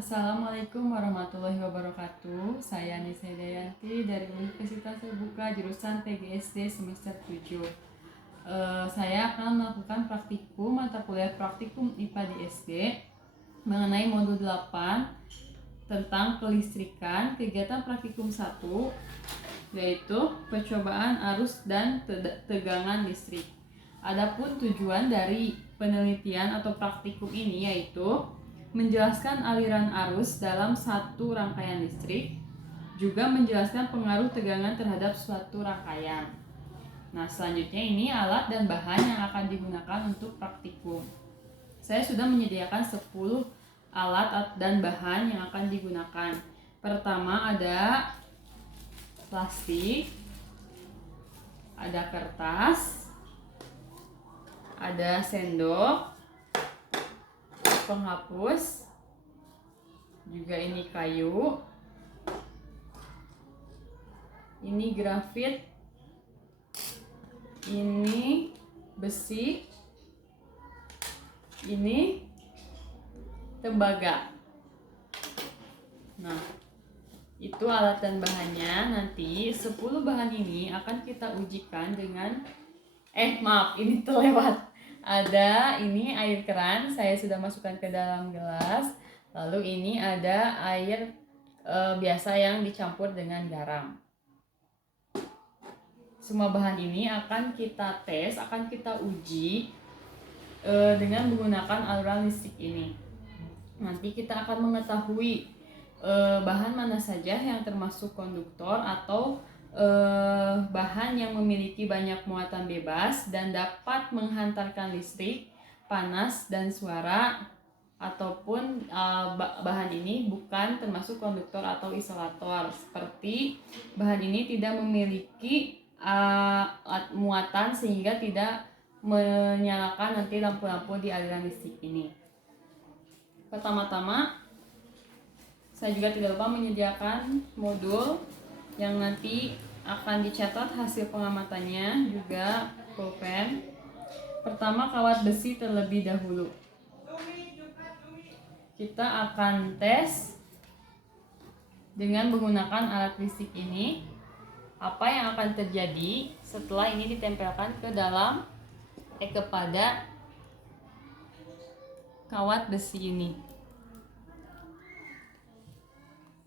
Assalamualaikum warahmatullahi wabarakatuh. Saya Nisa Dayanti dari Universitas Terbuka jurusan PGSD semester 7. Saya akan melakukan praktikum mata kuliah praktikum IPA di SD mengenai modul 8 tentang kelistrikan. Kegiatan praktikum 1 yaitu percobaan arus dan tegangan listrik. Adapun tujuan dari penelitian atau praktikum ini yaitu menjelaskan aliran arus dalam satu rangkaian listrik, juga menjelaskan pengaruh tegangan terhadap suatu rangkaian. Nah, selanjutnya ini alat dan bahan yang akan digunakan untuk praktikum. Saya sudah menyediakan 10 alat dan bahan yang akan digunakan. Pertama ada plastik, ada kertas, ada sendok, penghapus, juga ini kayu, ini grafit, ini besi, ini tembaga. Nah, itu alat dan bahannya. Nanti 10 bahan ini akan kita ujikan dengan ini terlewat. Ada ini air keran, saya sudah masukkan ke dalam gelas. Lalu ini ada air biasa yang dicampur dengan garam. Semua bahan ini akan kita tes, akan kita uji dengan menggunakan aliran listrik ini. Nanti kita akan mengetahui bahan mana saja yang termasuk konduktor atau bahan yang memiliki banyak muatan bebas dan dapat menghantarkan listrik, panas, dan suara, ataupun bahan ini bukan termasuk konduktor atau isolator, seperti bahan ini tidak memiliki muatan sehingga tidak menyalakan nanti lampu-lampu di aliran listrik ini. Pertama-tama saya juga tidak lupa menyediakan modul yang nanti akan dicatat hasil pengamatannya, juga pulpen. Pertama, kawat besi terlebih dahulu. Kita akan tes dengan menggunakan alat listrik ini. Apa yang akan terjadi setelah ini ditempelkan kepada kawat besi ini.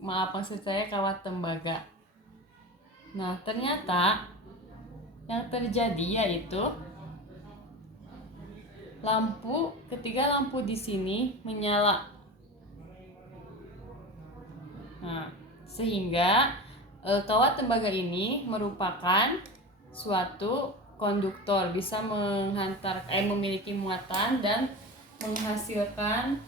Maksud saya kawat tembaga. Nah, ternyata yang terjadi yaitu ketiga lampu di sini menyala. Nah, sehingga kawat tembaga ini merupakan suatu konduktor, bisa memiliki muatan dan menghasilkan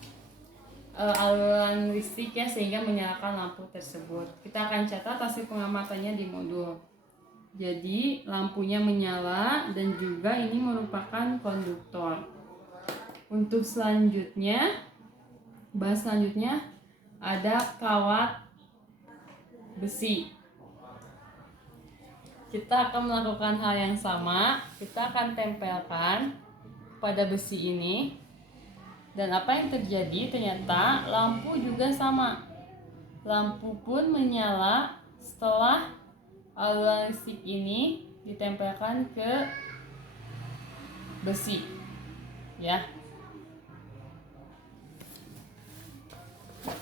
aliran listrik ya, sehingga menyalakan lampu tersebut. Kita akan catat hasil pengamatannya di modul. Jadi lampunya menyala dan juga ini merupakan konduktor. Untuk bahas selanjutnya ada kawat besi. Kita akan melakukan hal yang sama. Kita akan tempelkan pada besi ini. Dan apa yang terjadi? Ternyata lampu juga sama. Lampu pun menyala setelah aliran listrik ini ditempelkan ke besi. Ya.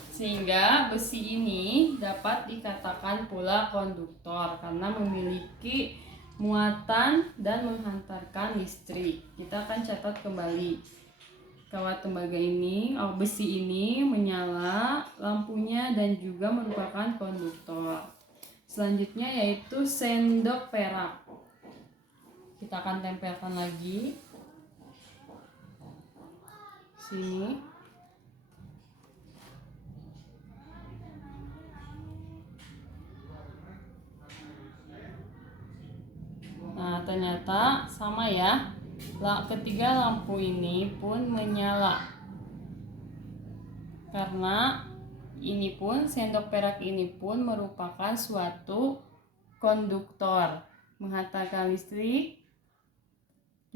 Sehingga besi ini dapat dikatakan pula konduktor karena memiliki muatan dan menghantarkan listrik. Kita akan catat kembali. Kawat tembaga ini, besi ini menyala lampunya dan juga merupakan konduktor. Selanjutnya yaitu sendok perak. Kita akan tempelkan lagi. Sini. Nah, ternyata sama ya. Ketiga lampu ini pun menyala karena ini pun sendok perak ini pun merupakan suatu konduktor, menghantarkan listrik,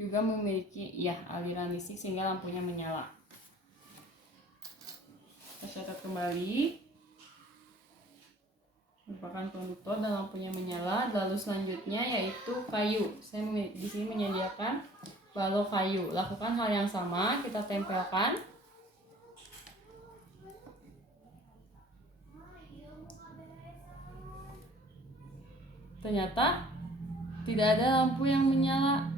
juga memiliki aliran listrik sehingga lampunya menyala. Kita catat kembali, merupakan konduktor dan lampunya menyala. Lalu selanjutnya yaitu kayu. Saya di sini menyediakan balok kayu. Lakukan hal yang sama, kita tempelkan. Ternyata tidak ada lampu yang menyala.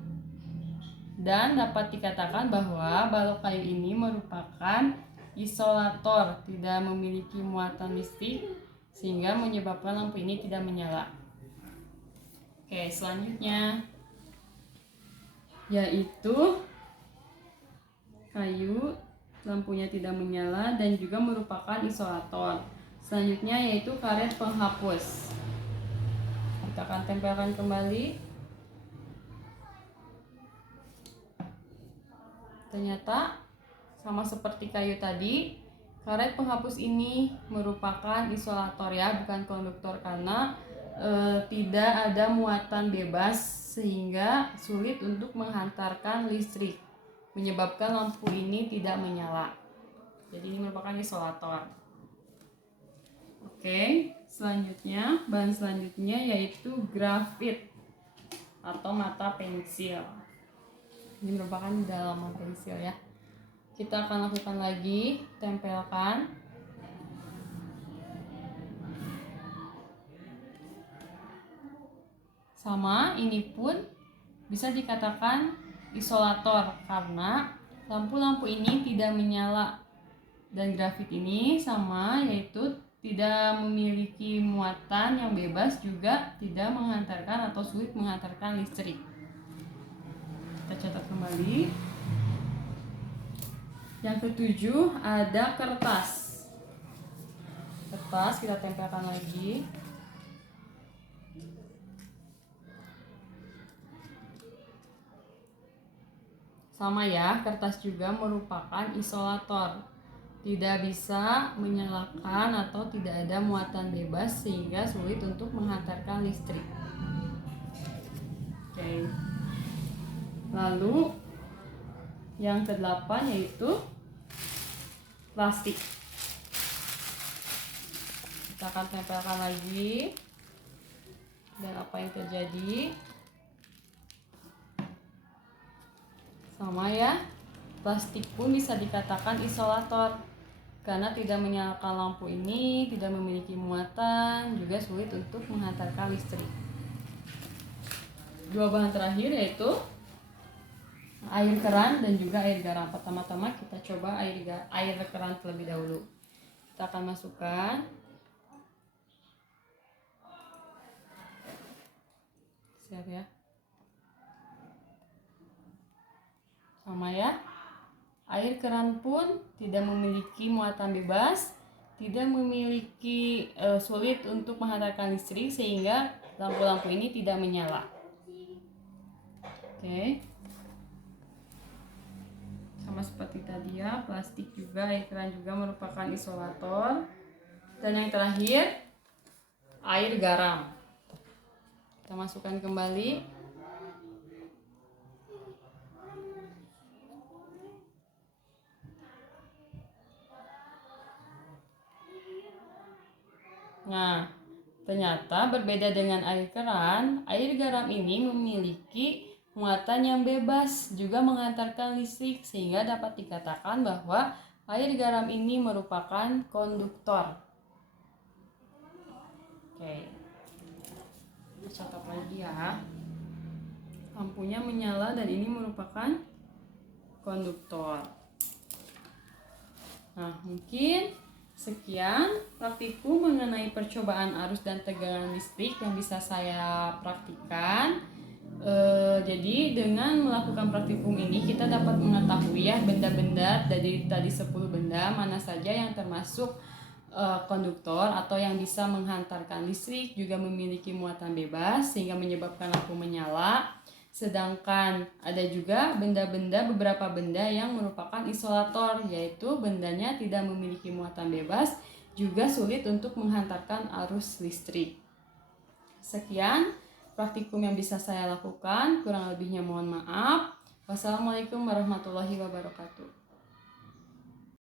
Dan dapat dikatakan bahwa balok kayu ini merupakan isolator, tidak memiliki muatan listrik sehingga menyebabkan lampu ini tidak menyala. Oke, selanjutnya yaitu kayu, lampunya tidak menyala dan juga merupakan isolator. Selanjutnya yaitu karet penghapus. Kita akan tempelkan kembali. Ternyata sama seperti kayu tadi, karet penghapus ini merupakan isolator ya, bukan konduktor, karena tidak ada muatan bebas sehingga sulit untuk menghantarkan listrik, menyebabkan lampu ini tidak menyala. Jadi ini merupakan isolator. Oke, selanjutnya bahan selanjutnya yaitu grafit atau mata pensil. Ini merupakan dalaman pensil ya. Kita akan lakukan lagi, tempelkan. Sama, ini pun bisa dikatakan isolator karena lampu-lampu ini tidak menyala. Dan grafit ini sama, yaitu tidak memiliki muatan yang bebas, juga tidak menghantarkan atau sulit menghantarkan listrik. Kita catat kembali. Yang ketujuh ada kertas. Kertas kita tempelkan lagi. Sama ya, kertas juga merupakan isolator, tidak bisa menyalakan atau tidak ada muatan bebas sehingga sulit untuk menghantarkan listrik. Oke. Lalu yang ke-8 yaitu plastik. Kita akan tempelkan lagi. Dan apa yang terjadi? Sama ya, plastik pun bisa dikatakan isolator karena tidak menyalakan lampu ini, tidak memiliki muatan, juga sulit untuk menghantarkan listrik. Dua bahan terakhir yaitu air keran dan juga air garam. Pertama-tama kita coba air keran terlebih dahulu. Kita akan masukkan. Siap ya. Sama ya. Air keran pun tidak memiliki muatan bebas, tidak memiliki sulit untuk menghantarkan listrik sehingga lampu-lampu ini tidak menyala. Oke. Sama seperti tadi ya, plastik juga, air keran juga merupakan isolator. Dan yang terakhir, air garam. Kita masukkan kembali. Nah, ternyata berbeda dengan air keran, air garam ini memiliki muatan yang bebas, juga menghantarkan listrik, sehingga dapat dikatakan bahwa air garam ini merupakan konduktor. Oke, catat lagi ya. Lampunya menyala dan ini merupakan konduktor. Nah, mungkin sekian praktikum mengenai percobaan arus dan tegangan listrik yang bisa saya praktikkan. Jadi dengan melakukan praktikum ini kita dapat mengetahui ya benda-benda dari tadi 10 benda mana saja yang termasuk konduktor atau yang bisa menghantarkan listrik, juga memiliki muatan bebas sehingga menyebabkan lampu menyala. Sedangkan ada juga beberapa benda yang merupakan isolator, yaitu bendanya tidak memiliki muatan bebas, juga sulit untuk menghantarkan arus listrik. Sekian praktikum yang bisa saya lakukan, kurang lebihnya mohon maaf. Wassalamualaikum warahmatullahi wabarakatuh.